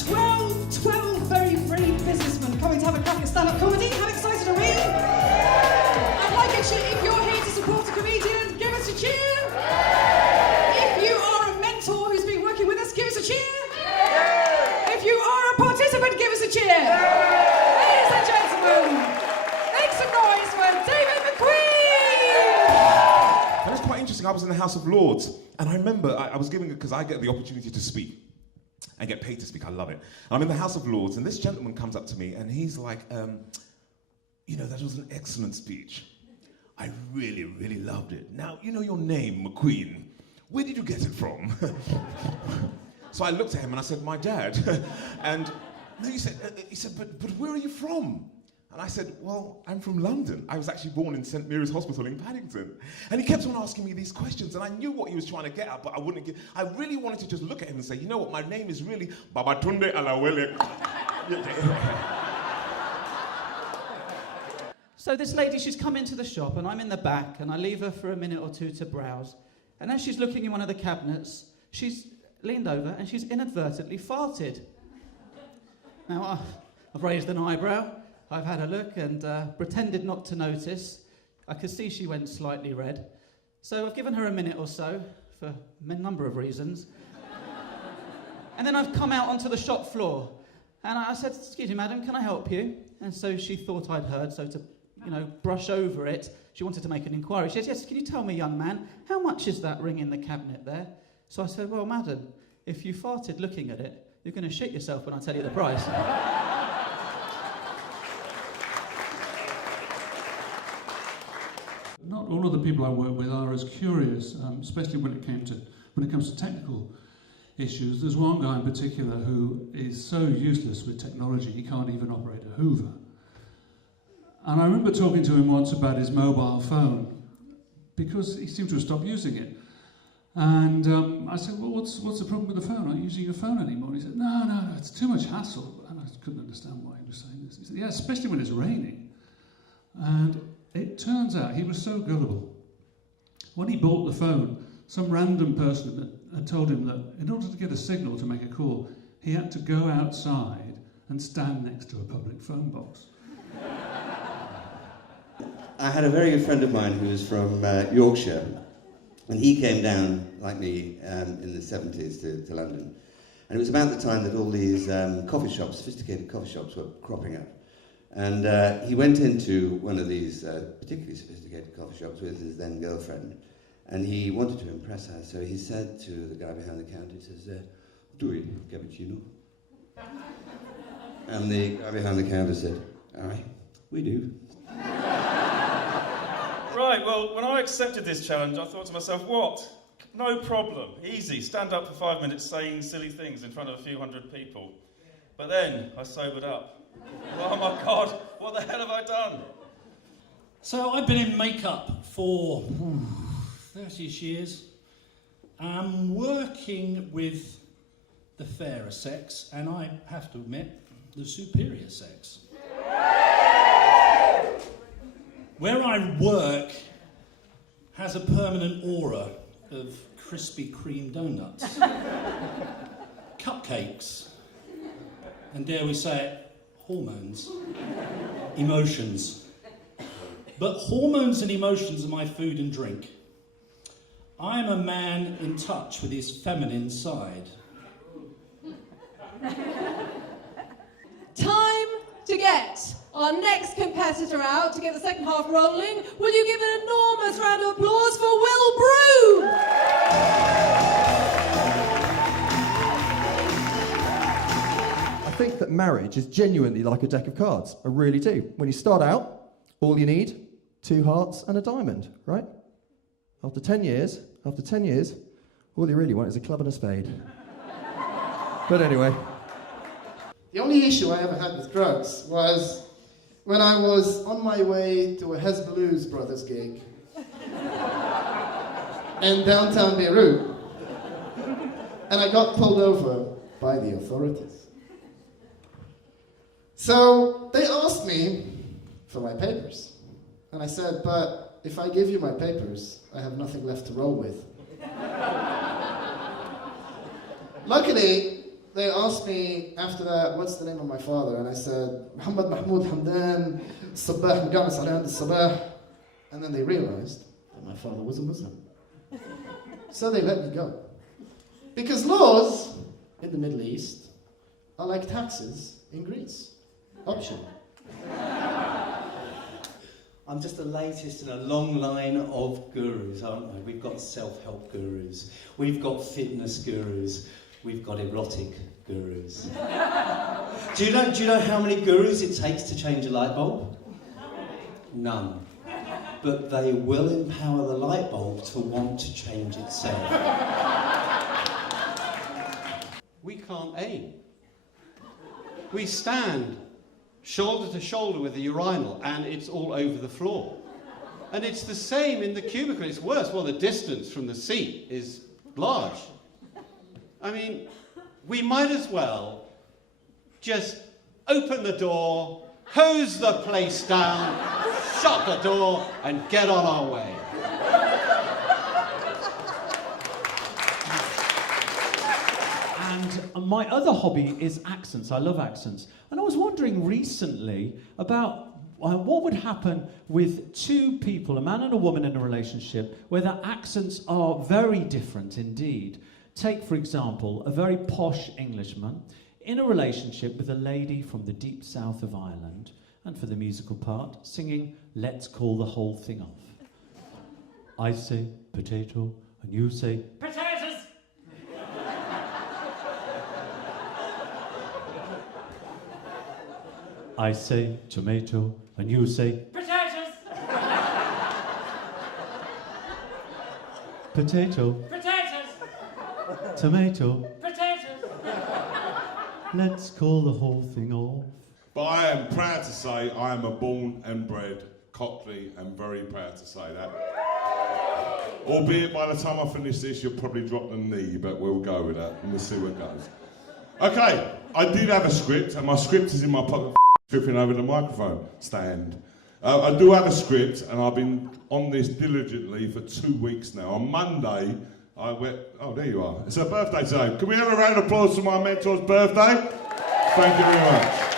12 very brave businessmen coming to have a crack at stand-up comedy. How excited are we? I'd like it if you're here to support a comedian, give us a cheer. If you are a mentor who's been working with us, give us a cheer. If you are a participant, give us a cheer. Ladies and gentlemen, make some noise for David McQueen. That was quite interesting. I was in the House of Lords, and I remember I was giving it because I get the opportunity to speak. I get paid to speak, I love it. I'm in the House of Lords, and this gentleman comes up to me, and he's like, you know, that was an excellent speech. I really, really loved it. Now, you know your name, McQueen. Where did you get it from? So I looked at him and I said, my dad. And he said, but where are you from? And I said, well, I'm from London. I was actually born in St. Mary's Hospital in Paddington. And he kept on asking me these questions, and I knew what he was trying to get at, but I really wanted to just look at him and say, you know what, my name is really Babatunde Alawele. So this lady, she's come into the shop, and I'm in the back, and I leave her for a minute or two to browse. And as she's looking in one of the cabinets, she's leaned over, and she's inadvertently farted. Now, I've raised an eyebrow. I've had a look and pretended not to notice. I could see she went slightly red. So I've given her a minute or so for a number of reasons. And then I've come out onto the shop floor. And I said, excuse me, madam, can I help you? And so she thought I'd heard, so to, brush over it, she wanted to make an inquiry. She said, yes, can you tell me, young man, how much is that ring in the cabinet there? So I said, well, madam, if you farted looking at it, you're going to shit yourself when I tell you the price. Not all of the people I work with are as curious, especially when it comes to technical issues. There's one guy in particular who is so useless with technology he can't even operate a Hoover. And I remember talking to him once about his mobile phone because he seemed to have stopped using it. And I said, well, what's the problem with the phone? Aren't you using your phone anymore? And he said, no, it's too much hassle. And I couldn't understand why he was saying this. He said, yeah, especially when it's raining. And it turns out he was so gullible. When he bought the phone, some random person had told him that in order to get a signal to make a call, he had to go outside and stand next to a public phone box. I had a very good friend of mine who was from Yorkshire, and he came down, like me, in the 70s to London. And it was about the time that all these coffee shops, sophisticated coffee shops, were cropping up. And he went into one of these particularly sophisticated coffee shops with his then girlfriend, and he wanted to impress her, so he said to the guy behind the counter, he says, "Do you cappuccino?" And the guy behind the counter said, "Aye, we do." Right, well, when I accepted this challenge, I thought to myself, what? No problem, easy, stand up for 5 minutes saying silly things in front of a few hundred people. But then I sobered up. Oh my God, what the hell have I done? So I've been in makeup for 30 years. I'm working with the fairer sex, and I have to admit, the superior sex. Where I work has a permanent aura of Krispy Kreme donuts, cupcakes, and dare we say it, hormones, emotions. But hormones and emotions are my food and drink. I'm a man in touch with his feminine side. Time to get our next competitor out to get the second half rolling. Will you give an enormous round of applause for Will Broom? I think that marriage is genuinely like a deck of cards. I really do. When you start out, all you need, 2 hearts and a diamond, right? After 10 years, all you really want is a club and a spade. But anyway. The only issue I ever had with drugs was when I was on my way to a Hezbollah's Brothers gig in downtown Beirut, and I got pulled over by the authorities. So they asked me for my papers, and I said, but if I give you my papers, I have nothing left to roll with. Luckily, they asked me after that, what's the name of my father? And I said, Muhammad Mahmoud Hamdan, Sabah Maqamis Alayand Sabah. And then they realized that my father was a Muslim. So they let me go. Because laws in the Middle East are like taxes in Greece. Optional. I'm just the latest in a long line of gurus, aren't we? We've got self-help gurus, we've got fitness gurus, we've got erotic gurus. Do you know how many gurus it takes to change a light bulb? None. But they will empower the light bulb to want to change itself. We can't aim. We stand shoulder to shoulder with the urinal and it's all over the floor. And it's the same in the cubicle, it's worse. Well, the distance from the seat is large. I mean, we might as well just open the door, hose the place down, shut the door and get on our way. And my other hobby is accents. I love accents. And I was wondering recently about what would happen with two people, a man and a woman in a relationship, where their accents are very different indeed. Take, for example, a very posh Englishman in a relationship with a lady from the deep south of Ireland, and for the musical part, singing Let's Call the Whole Thing Off. I say potato, and you say Potatoes! I say tomato, and you say Potatoes! potato, Potatoes! tomato, Potatoes! let's call the whole thing off. But I am proud to say I am a born and bred Cockney and very proud to say that. Albeit by the time I finish this you'll probably drop the knee, but we'll go with that and we'll see what goes. Okay, I did have a script and my script is in my pocket. Tripping over the microphone stand. I do have a script and I've been on this diligently for 2 weeks now. On Monday, I went, oh there you are. It's her birthday today. Can we have a round of applause for my mentor's birthday? Thank you very much.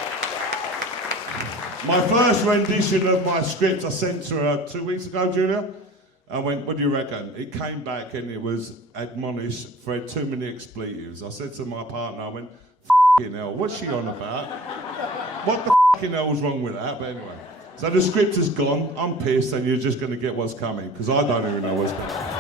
My first rendition of my script I sent to her 2 weeks ago, Julia. I went, what do you reckon? It came back and it was admonished for too many expletives. I said to my partner, I went, f***ing hell, what's she on about? What the f***ing hell was wrong with that? But anyway, so the script is gone, I'm pissed and you're just going to get what's coming, because I don't even know what's coming.